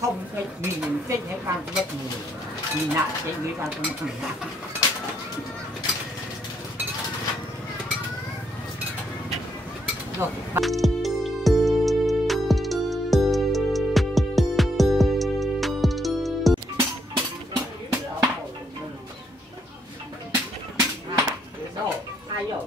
không cái mình chết hay can chết mình nặng cái người can không mình nặng rồi ai rồi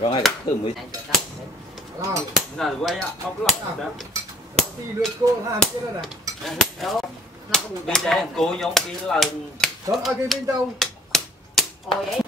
rồi thử mới là quay ốc lọc đó đi lượt cô làm chứ đó này bây giờ cô giống đi là đó ai cái bên đâu ôi ấy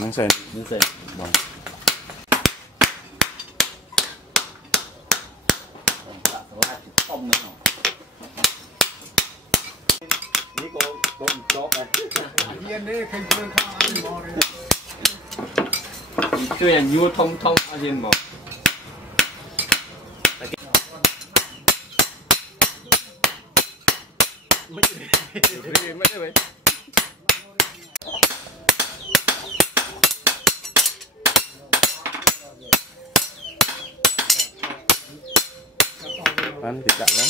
miếng sen vâng không nữa ní cô chót này yên đấy khinh phương không ăn bò đấy chơi là vua thông thông ở trên một mấy ăn thịt đặng lắm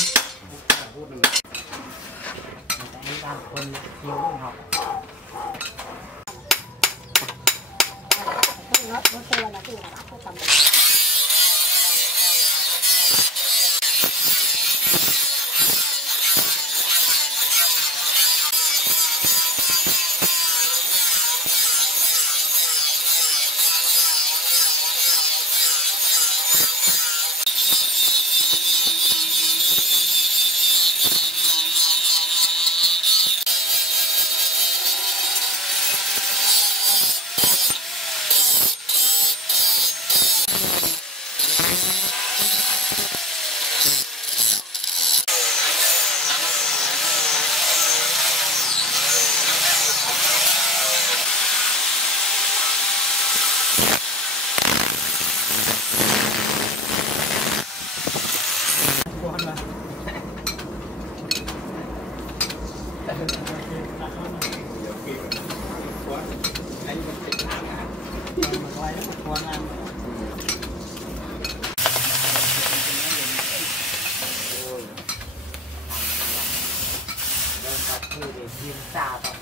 Diêm xa thôi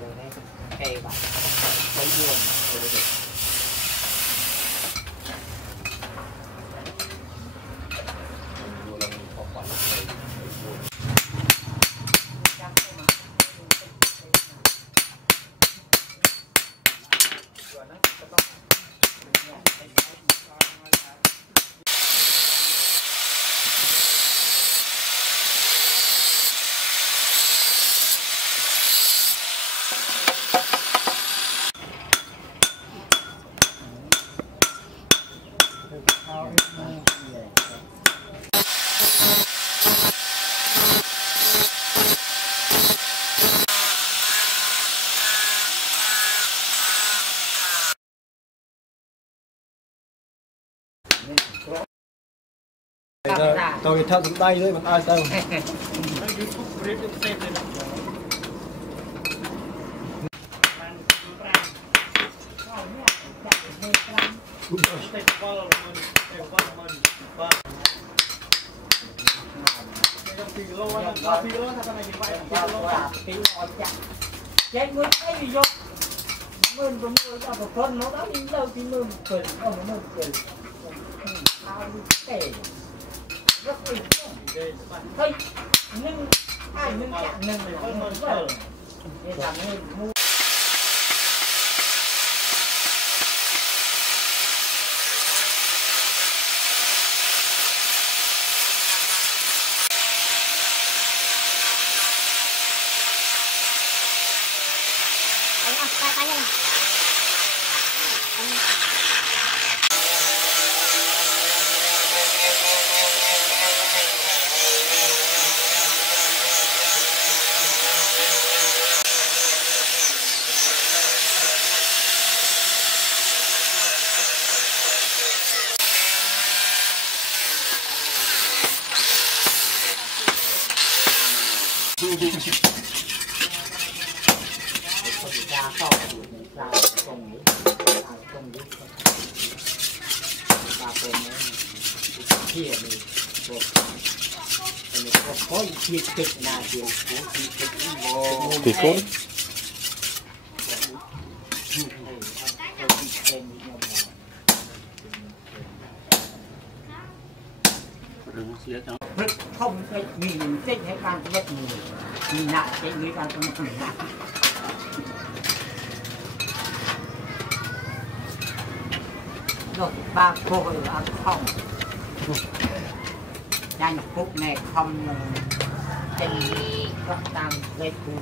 rồi đây kề vào lấy buồn rồi được tôi thật cũng đây đấy bằng ai đâu chết mới thấy gì vô mơn cũng mưa ra một con nó đã đi đâu thì mưa một phần ông nó mưa phần sao tệ rất ít thôi nhưng ai nhưng chặn nhưng mà không muốn vợ để làm nên mua ra to ra công đi ra công kia đi có thiệt kịch là điều của thiệt kịch thì khốn không phải nhìn chết hay ban chết nhìn nặng cái người ban không nặng rồi ba cô ở ăn không nhanh phút này không trên các tam dây cú